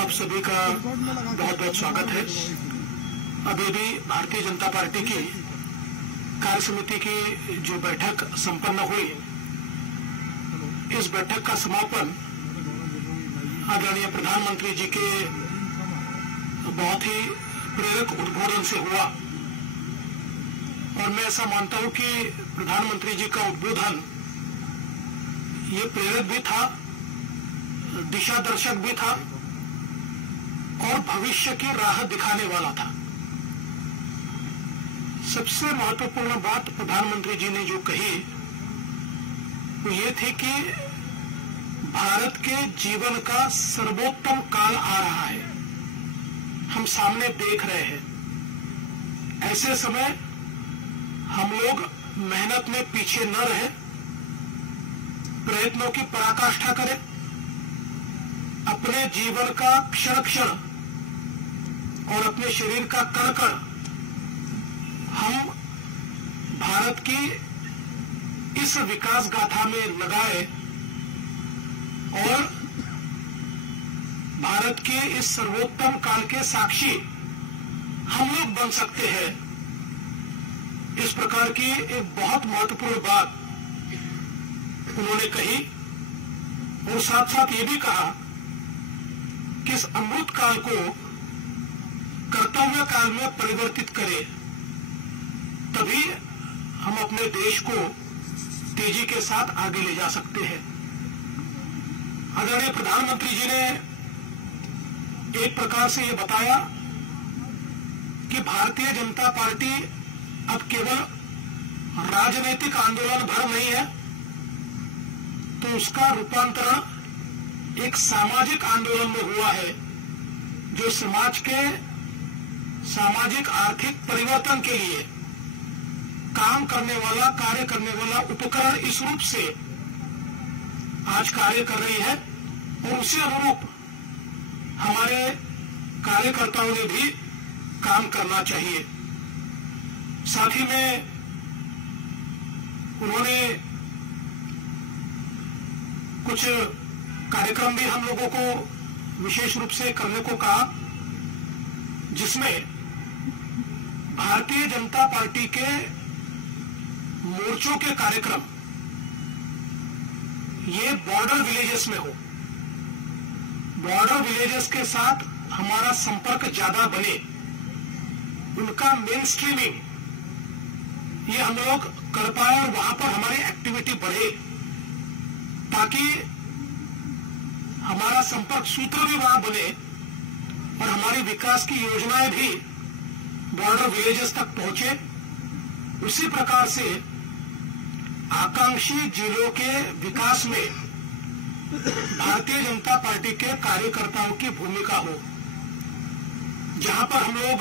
आप सभी का बहुत बहुत स्वागत है। अभी भी भारतीय जनता पार्टी की कार्य समिति की जो बैठक संपन्न हुई, इस बैठक का समापन आदरणीय प्रधानमंत्री जी के बहुत ही प्रेरक उद्बोधन से हुआ और मैं ऐसा मानता हूं कि प्रधानमंत्री जी का उद्बोधन ये प्रेरक भी था, दिशा दर्शक भी था और भविष्य की राह दिखाने वाला था। सबसे महत्वपूर्ण बात प्रधानमंत्री जी ने जो कही वो ये थी कि भारत के जीवन का सर्वोत्तम काल आ रहा है, हम सामने देख रहे हैं। ऐसे समय हम लोग मेहनत में पीछे न रहे, प्रयत्नों की पराकाष्ठा करें, अपने जीवन का क्षण क्षण और अपने शरीर का कण कण हम भारत की इस विकास गाथा में लगाए और भारत के इस सर्वोत्तम काल के साक्षी हम लोग बन सकते हैं। इस प्रकार की एक बहुत महत्वपूर्ण बात उन्होंने कही और साथ साथ ये भी कहा कि इस अमृत काल को कर्तव्य काल में परिवर्तित करें, तभी हम अपने देश को तेजी के साथ आगे ले जा सकते हैं। आदरणीय प्रधानमंत्री जी ने एक प्रकार से ये बताया कि भारतीय जनता पार्टी अब केवल राजनीतिक आंदोलन भर नहीं है, तो उसका रूपांतरण एक सामाजिक आंदोलन में हुआ है, जो समाज के सामाजिक आर्थिक परिवर्तन के लिए काम करने वाला, कार्य करने वाला उपकरण इस रूप से आज कार्य कर रही है और उसी अनुरूप हमारे कार्यकर्ताओं ने भी काम करना चाहिए। साथ ही में उन्होंने कुछ कार्यक्रम भी हम लोगों को विशेष रूप से करने को कहा, जिसमें भारतीय जनता पार्टी के मोर्चों के कार्यक्रम ये बॉर्डर विलेजेस में हो, बॉर्डर विलेजेस के साथ हमारा संपर्क ज्यादा बने, उनका मेन स्ट्रीमिंग ये हम लोग कर पाए और वहां पर हमारी एक्टिविटी बढ़े, ताकि हमारा संपर्क सूत्र भी वहां बने और हमारी विकास की योजनाएं भी बॉर्डर विलेजेस तक पहुंचे। उसी प्रकार से आकांक्षी जिलों के विकास में भारतीय जनता पार्टी के कार्यकर्ताओं की भूमिका हो। जहां पर हम लोग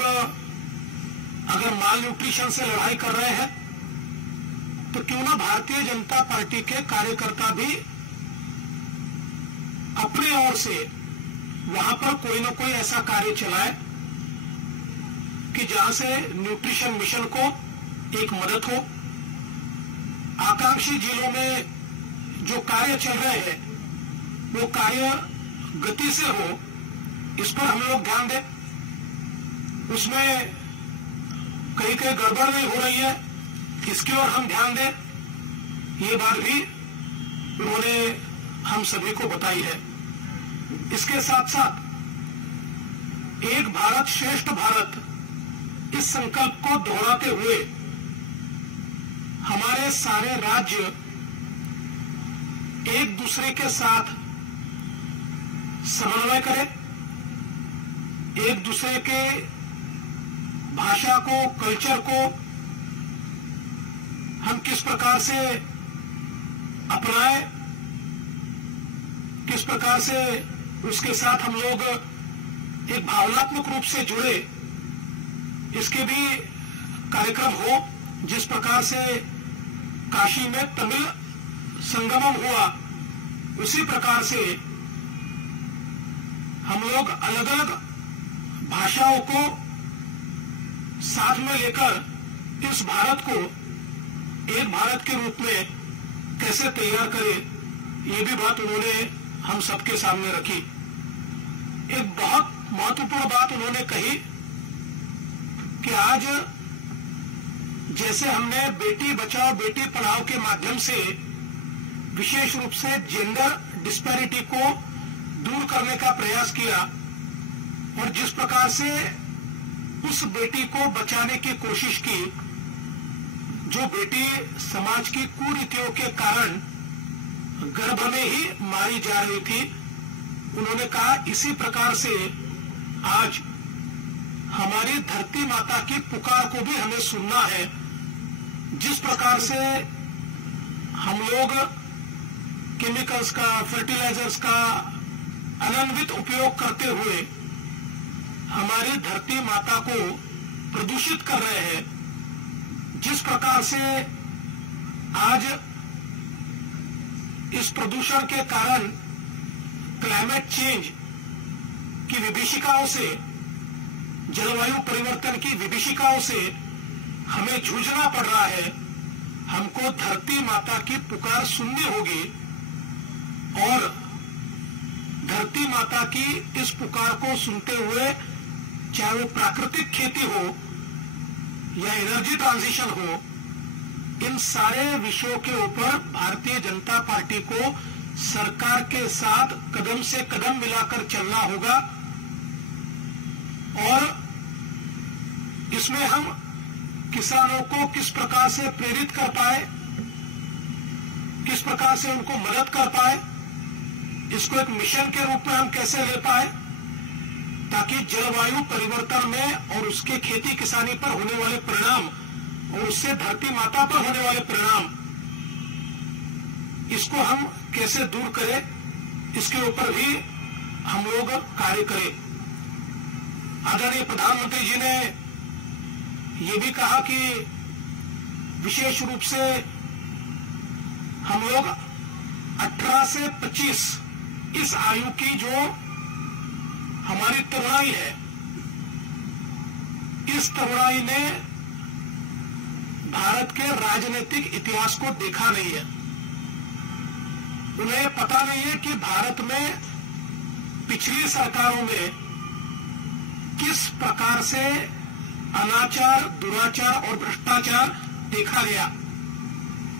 अगर माल न्यूट्रिशन से लड़ाई कर रहे हैं, तो क्यों ना भारतीय जनता पार्टी के कार्यकर्ता भी अपने ओर से वहां पर कोई ना कोई ऐसा कार्य चलाए कि जहां से न्यूट्रिशन मिशन को एक मदद हो। आकांक्षी जिलों में जो कार्य चल रहे हैं वो कार्य गति से हो, इस पर हम लोग ध्यान दें। उसमें कहीं कहीं गड़बड़ नहीं हो रही है, इसकी ओर हम ध्यान दें। ये बात भी उन्होंने हम सभी को बताई है। इसके साथ साथ एक भारत श्रेष्ठ भारत इस संकल्प को दोहराते हुए हमारे सारे राज्य एक दूसरे के साथ समन्वय करें, एक दूसरे के भाषा को, कल्चर को हम किस प्रकार से अपनाएं, किस प्रकार से उसके साथ हम लोग एक भावनात्मक रूप से जुड़े, इसके भी कार्यक्रम हो। जिस प्रकार से काशी में तमिल संगमम हुआ, उसी प्रकार से हम लोग अलग अलग भाषाओं को साथ में लेकर इस भारत को एक भारत के रूप में कैसे तैयार करें, ये भी बात उन्होंने हम सबके सामने रखी। एक बहुत महत्वपूर्ण बात उन्होंने कही कि आज जैसे हमने बेटी बचाओ बेटी पढ़ाओ के माध्यम से विशेष रूप से जेंडर डिस्पैरिटी को दूर करने का प्रयास किया और जिस प्रकार से उस बेटी को बचाने की कोशिश की जो बेटी समाज की कुरीतियों के कारण गर्भ में ही मारी जा रही थी, उन्होंने कहा इसी प्रकार से आज हमारी धरती माता की पुकार को भी हमें सुनना है। जिस प्रकार से हम लोग केमिकल्स का, फर्टिलाइजर्स का अनन्वित उपयोग करते हुए हमारी धरती माता को प्रदूषित कर रहे हैं, जिस प्रकार से आज इस प्रदूषण के कारण क्लाइमेट चेंज की विभीषिकाओं से, जलवायु परिवर्तन की विभीषिकाओं से हमें जूझना पड़ रहा है, हमको धरती माता की पुकार सुननी होगी और धरती माता की इस पुकार को सुनते हुए चाहे वो प्राकृतिक खेती हो या एनर्जी ट्रांजिशन हो, इन सारे विषयों के ऊपर भारतीय जनता पार्टी को सरकार के साथ कदम से कदम मिलाकर चलना होगा और इसमें हम किसानों को किस प्रकार से प्रेरित कर पाए, किस प्रकार से उनको मदद कर पाए, इसको एक मिशन के रूप में हम कैसे ले पाए ताकि जलवायु परिवर्तन में और उसके खेती किसानी पर होने वाले परिणाम और उससे धरती माता पर होने वाले परिणाम, इसको हम कैसे दूर करें, इसके ऊपर भी हम लोग कार्य करें। आदरणीय प्रधानमंत्री जी ने ये भी कहा कि विशेष रूप से हम लोग 18 से 25 इस आयु की जो हमारी तरुणाई है, इस तरुणाई ने भारत के राजनीतिक इतिहास को देखा नहीं है। उन्हें पता नहीं है कि भारत में पिछली सरकारों में किस प्रकार से अनाचार, दुराचार और भ्रष्टाचार देखा गया,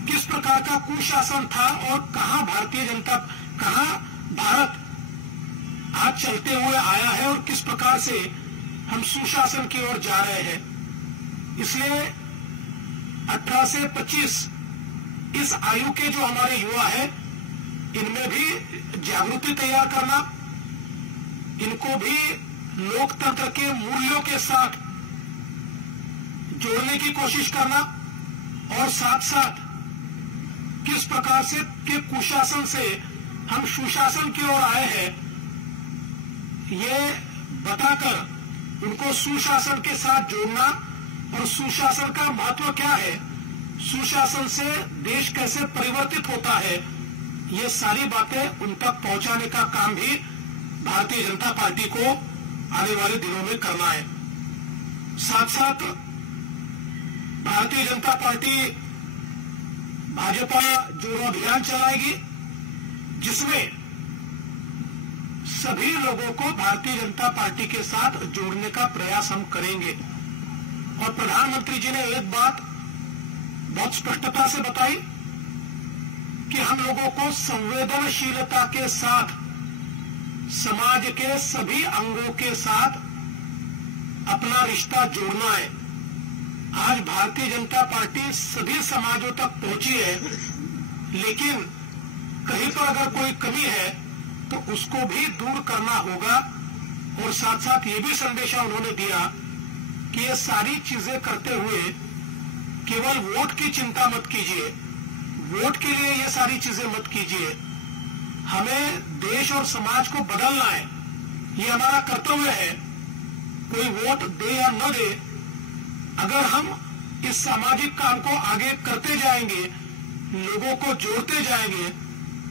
किस प्रकार का कुशासन था और कहां भारत आज चलते हुए आया है और किस प्रकार से हम सुशासन की ओर जा रहे हैं। इसलिए 18 से 25 इस आयु के जो हमारे युवा है, इनमें भी जागृति तैयार करना, इनको भी लोकतंत्र के मूल्यों के साथ जोड़ने की कोशिश करना और साथ साथ किस प्रकार से के कुशासन से हम सुशासन की ओर आए हैं, ये बताकर उनको सुशासन के साथ जोड़ना और सुशासन का महत्व क्या है, सुशासन से देश कैसे परिवर्तित होता है, ये सारी बातें उन तक पहुंचाने का काम भी भारतीय जनता पार्टी को आने वाले दिनों में करना है। साथ साथ भारतीय जनता पार्टी भाजपा जोड़ो अभियान चलाएगी, जिसमें सभी लोगों को भारतीय जनता पार्टी के साथ जोड़ने का प्रयास हम करेंगे। और प्रधानमंत्री जी ने एक बात बहुत स्पष्टता से बताई कि हम लोगों को संवेदनशीलता के साथ समाज के सभी अंगों के साथ अपना रिश्ता जोड़ना है। आज भारतीय जनता पार्टी सभी समाजों तक पहुंची है, लेकिन कहीं पर अगर कोई कमी है तो उसको भी दूर करना होगा। और साथ साथ ये भी संदेशा उन्होंने दिया कि ये सारी चीजें करते हुए केवल वोट की चिंता मत कीजिए, वोट के लिए ये सारी चीजें मत कीजिए, हमें देश और समाज को बदलना है, ये हमारा कर्तव्य है। कोई वोट दे या न दे, अगर हम इस सामाजिक काम को आगे करते जाएंगे, लोगों को जोड़ते जाएंगे,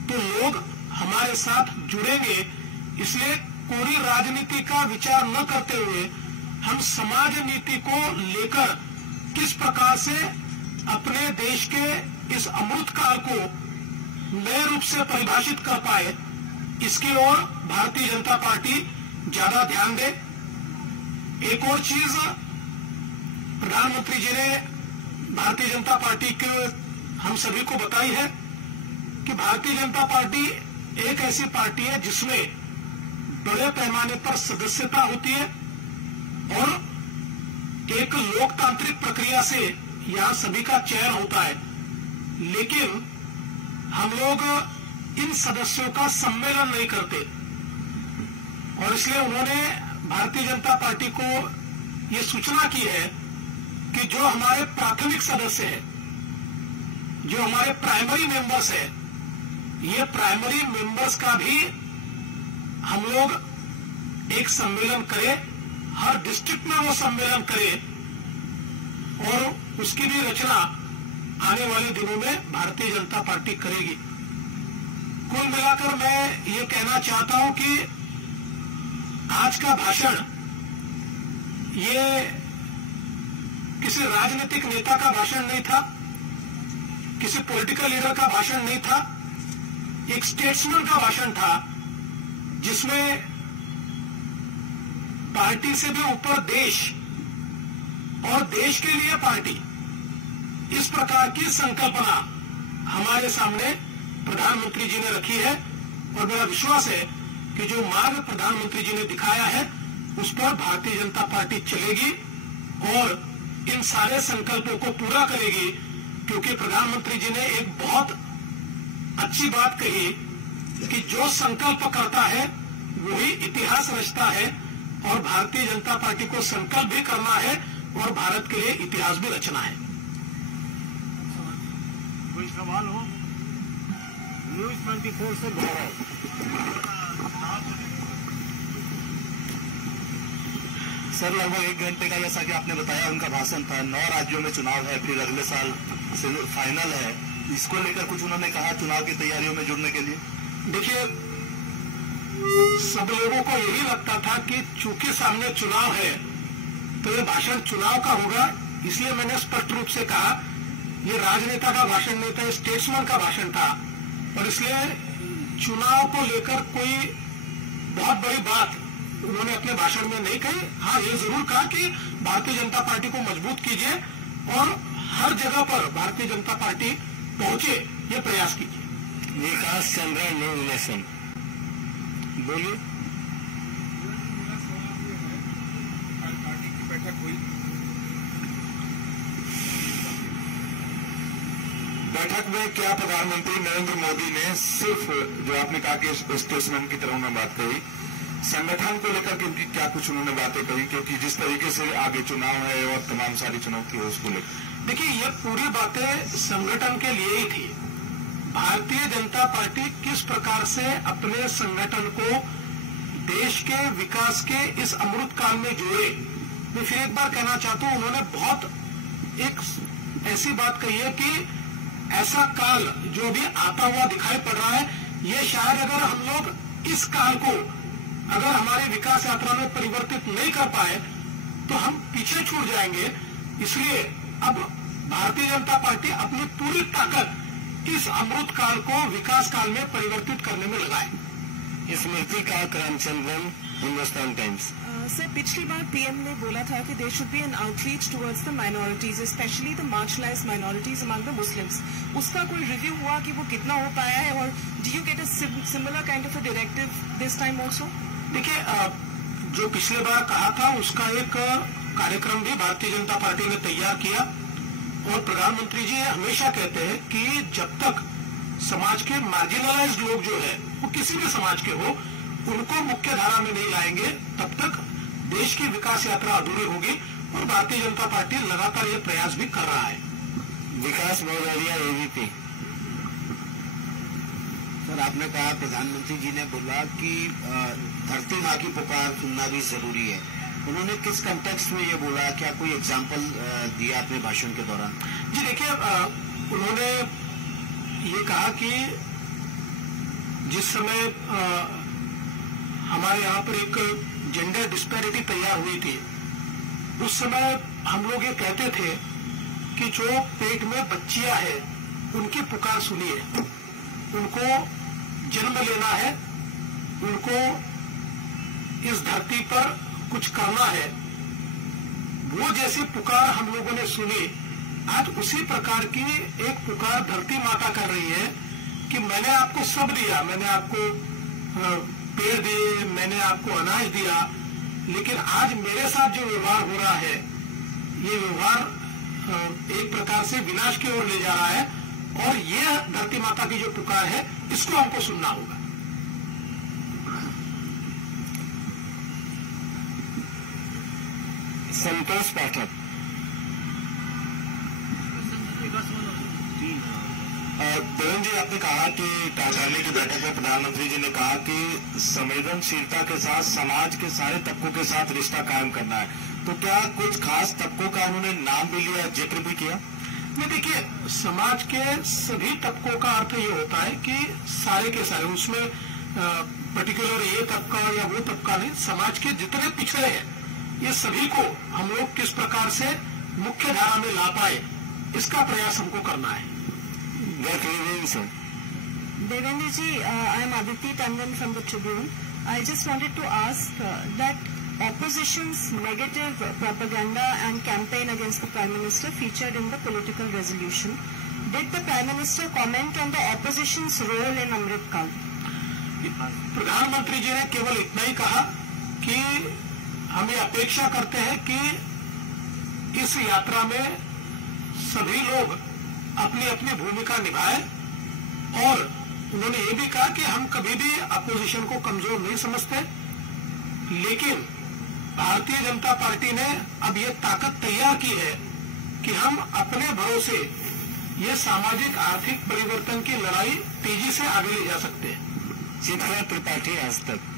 तो लोग हमारे साथ जुड़ेंगे। इसलिए कोई राजनीति का विचार न करते हुए हम समाज नीति को लेकर किस प्रकार से अपने देश के इस अमृत काल को नए रूप से परिभाषित कर पाए, इसकी ओर भारतीय जनता पार्टी ज्यादा ध्यान दे। एक और चीज प्रधानमंत्री जी ने भारतीय जनता पार्टी के हम सभी को बताई है कि भारतीय जनता पार्टी एक ऐसी पार्टी है जिसमें बड़े पैमाने पर सदस्यता होती है और एक लोकतांत्रिक प्रक्रिया से यहां सभी का चयन होता है, लेकिन हम लोग इन सदस्यों का सम्मेलन नहीं करते और इसलिए उन्होंने भारतीय जनता पार्टी को ये सूचना की है कि जो हमारे प्राथमिक सदस्य हैं, जो हमारे प्राइमरी मेंबर्स हैं, ये प्राइमरी मेंबर्स का भी हम लोग एक सम्मेलन करें, हर डिस्ट्रिक्ट में वो सम्मेलन करें और उसकी भी रचना आने वाले दिनों में भारतीय जनता पार्टी करेगी। कुल मिलाकर मैं ये कहना चाहता हूं कि आज का भाषण ये किसी राजनीतिक नेता का भाषण नहीं था, किसी पॉलिटिकल लीडर का भाषण नहीं था, एक स्टेट्समैन का भाषण था जिसमें पार्टी से भी ऊपर देश और देश के लिए पार्टी, इस प्रकार की संकल्पना हमारे सामने प्रधानमंत्री जी ने रखी है और मेरा विश्वास है कि जो मार्ग प्रधानमंत्री जी ने दिखाया है उस पर भारतीय जनता पार्टी चलेगी और इन सारे संकल्पों को पूरा करेगी, क्योंकि प्रधानमंत्री जी ने एक बहुत अच्छी बात कही कि जो संकल्प करता है वही इतिहास रचता है और भारतीय जनता पार्टी को संकल्प भी करना है और भारत के लिए इतिहास भी रचना है। कोई सवाल हो? न्यूज 24 से सर, लगभग 1 घंटे का जैसा कि आपने बताया उनका भाषण था। 9 राज्यों में चुनाव है, फिर अगले साल फाइनल है, इसको लेकर कुछ उन्होंने कहा चुनाव की तैयारियों में जुड़ने के लिए? देखिए, सब लोगों को यही लगता था कि चूंकि सामने चुनाव है तो ये भाषण चुनाव का होगा, इसलिए मैंने स्पष्ट रूप से कहा ये राजनेता का भाषण नहीं था, स्टेट्समैन का भाषण था और इसलिए चुनाव को लेकर कोई बहुत बड़ी बात उन्होंने अपने भाषण में नहीं कही। हाँ, ये जरूर कहा कि भारतीय जनता पार्टी को मजबूत कीजिए और हर जगह पर भारतीय जनता पार्टी पहुंचे, ये प्रयास कीजिए। विकास चंद्र नो इलेक्शन बोलिए। पार्टी की बैठक हुई, बैठक में क्या प्रधानमंत्री नरेंद्र मोदी ने सिर्फ जो आपने कहा कि स्टेट्समैन की तरह उन्होंने बात कही, संगठन को लेकर के क्या कुछ उन्होंने बातें कही, क्योंकि जिस तरीके से आगे चुनाव है और तमाम सारी चुनौती है उसको लेकर? देखिए, ये पूरी बातें संगठन के लिए ही थी। भारतीय जनता पार्टी किस प्रकार से अपने संगठन को देश के विकास के इस अमृत काल में जोड़े। मैं फिर एक बार कहना चाहता हूं, उन्होंने बहुत एक ऐसी बात कही है कि ऐसा काल जो भी आता हुआ दिखाई पड़ रहा है, ये शायद अगर हम लोग इस काल को अगर हमारे विकास यात्रा में परिवर्तित नहीं कर पाए तो हम पीछे छूट जाएंगे। इसलिए अब भारतीय जनता पार्टी अपनी पूरी ताकत इस अमृत काल को विकास काल में परिवर्तित करने में लगाए। स्मृति का करमचंद्रन, हिंदुस्तान टाइम्स। सर, पिछली बार पीएम ने बोला था कि there should be an outreach towards the minorities, specially the marginalised minorities among the Muslims. उसका कोई रिव्यू हुआ कि वो कितना हो पाया है और do you get a similar kind of a directive this time also? देखिए, जो पिछले बार कहा था उसका एक कार्यक्रम भी भारतीय जनता पार्टी ने तैयार किया और प्रधानमंत्री जी हमेशा कहते हैं कि जब तक समाज के मार्जिनलाइज्ड लोग जो है वो किसी भी समाज के हो उनको मुख्य धारा में नहीं लाएंगे तब तक देश की विकास यात्रा अधूरी होगी और भारतीय जनता पार्टी लगातार ये प्रयास भी कर रहा है। विकास भदौरिया, एबीपी। सर, आपने कहा प्रधानमंत्री जी ने बोला कि धरती माँ की पुकार सुनना भी जरूरी है। उन्होंने किस कंटेक्स्ट में ये बोला, क्या कोई एग्जाम्पल दिया अपने भाषण के दौरान? जी देखिए, उन्होंने ये कहा कि जिस समय हमारे यहाँ पर एक जेंडर डिस्पैरिटी तैयार हुई थी उस समय हम लोग ये कहते थे कि जो पेट में बच्चियां हैं उनकी पुकार सुनिए, उनको जन्म लेना है, उनको इस धरती धरती पर कुछ करना है, वो जैसी पुकार हम लोगों ने सुनी, आज उसी प्रकार की एक पुकार धरती माता कर रही है कि मैंने आपको सब दिया, मैंने आपको पेड़ दिए, मैंने आपको अनाज दिया, लेकिन आज मेरे साथ जो व्यवहार हो रहा है, ये व्यवहार एक प्रकार से विनाश की ओर ले जा रहा है, और ये धरती माता की जो पुकार है, इसको हमको सुनना होगा। संतोष पाठक, देवेंद्र जी, आपने कहा कि कार्यकारिणी की बैठक में प्रधानमंत्री जी ने कहा कि संवेदनशीलता के साथ समाज के सारे तबकों के साथ रिश्ता कायम करना है, तो क्या कुछ खास तबकों का उन्होंने नाम भी लिया, जिक्र भी किया? नहीं, देखिए, समाज के सभी तबकों का अर्थ ये होता है कि सारे के सारे, उसमें पर्टिकुलर ये तबका या वो तबका नहीं, समाज के जितने पिछड़े हैं, ये सभी को हम लोग किस प्रकार से मुख्य धारा में ला पाए, इसका प्रयास हमको करना है। Devendra ji, I am Aditi Tandon from the Tribune. I just wanted to ask that opposition's negative propaganda and campaign against the Prime Minister featured in the political resolution. Did the Prime Minister comment on the opposition's role in Amrit Kal? प्रधानमंत्री जी ने केवल इतना ही कहा कि हम ये अपेक्षा करते हैं कि इस यात्रा में सभी लोग अपनी अपनी भूमिका निभाएं, और उन्होंने ये भी कहा कि हम कभी भी अपोजिशन को कमजोर नहीं समझते, लेकिन भारतीय जनता पार्टी ने अब ये ताकत तैयार की है कि हम अपने भरोसे ये सामाजिक आर्थिक परिवर्तन की लड़ाई तेजी से आगे ले जा सकते हैं। चित्रा त्रिपाठी, आज तक।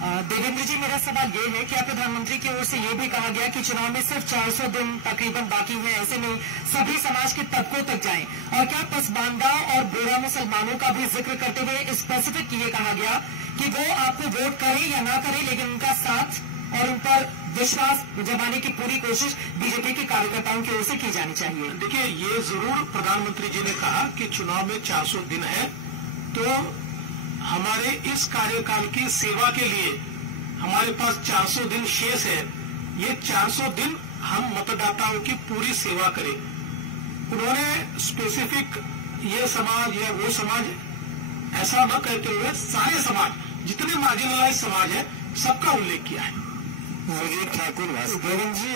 देवेंद्र जी, मेरा सवाल ये है, क्या प्रधानमंत्री की ओर से ये भी कहा गया कि चुनाव में सिर्फ 400 दिन तकरीबन बाकी हैं, ऐसे में सभी समाज के तबकों तक जाएं, और क्या पसमानदा और बोरा मुसलमानों का भी जिक्र करते हुए स्पेसिफिक ये कहा गया कि वो आपको वोट करें या ना करें, लेकिन उनका साथ और उन पर विश्वास जमाने की पूरी कोशिश बीजेपी के कार्यकर्ताओं की ओर से की जानी चाहिए? देखिए, ये जरूर प्रधानमंत्री जी ने कहा कि चुनाव में 400 दिन है, तो हमारे इस कार्यकाल की सेवा के लिए हमारे पास 400 दिन शेष है। ये 400 दिन हम मतदाताओं की पूरी सेवा करें। उन्होंने स्पेसिफिक ये समाज या वो समाज ऐसा न कहते हुए सारे समाज, जितने मार्जिनलाइज समाज है, सबका उल्लेख किया है। ठाकुर, देवेंद्र जी,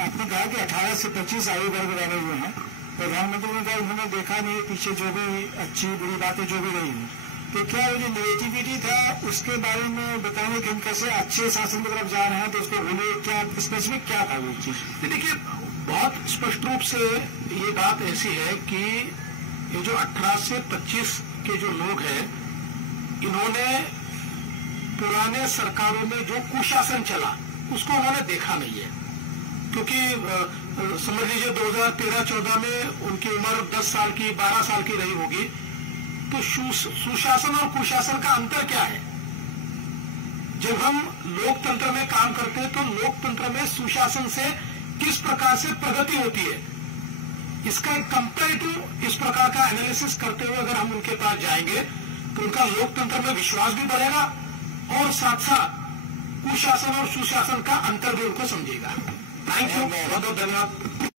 आपने कहा कि 18 से 25 आयु वर्ग वाले हुए हैं। प्रधानमंत्री ने कहा उन्होंने देखा नहीं पीछे जो भी अच्छी बुरी बातें जो भी रही हैं, तो क्या वो जो नेगेटिविटी था उसके बारे में बताएंगे कि हम कैसे अच्छे शासन की तरफ जा रहे हैं, तो उसको बोले क्या स्पेसिफिक क्या था वो चीज? देखिए, बहुत स्पष्ट रूप से ये बात ऐसी है कि ये जो 18 से 25 के जो लोग हैं, इन्होंने पुराने सरकारों में जो कुशासन चला उसको उन्होंने देखा नहीं है, क्योंकि समझ लीजिए 2013-14 में उनकी उम्र 10 साल की 12 साल की रही होगी। तो सुशासन और कुशासन का अंतर क्या है? जब हम लोकतंत्र में काम करते हैं तो लोकतंत्र में सुशासन से किस प्रकार से प्रगति होती है, इसका एक कंपैरेटिव इस प्रकार का एनालिसिस करते हुए अगर हम उनके पास जाएंगे तो उनका लोकतंत्र में विश्वास भी बढ़ेगा, और साथ साथ कुशासन और सुशासन का अंतर भी उनको समझेगा। थैंक यू, बहुत बहुत धन्यवाद।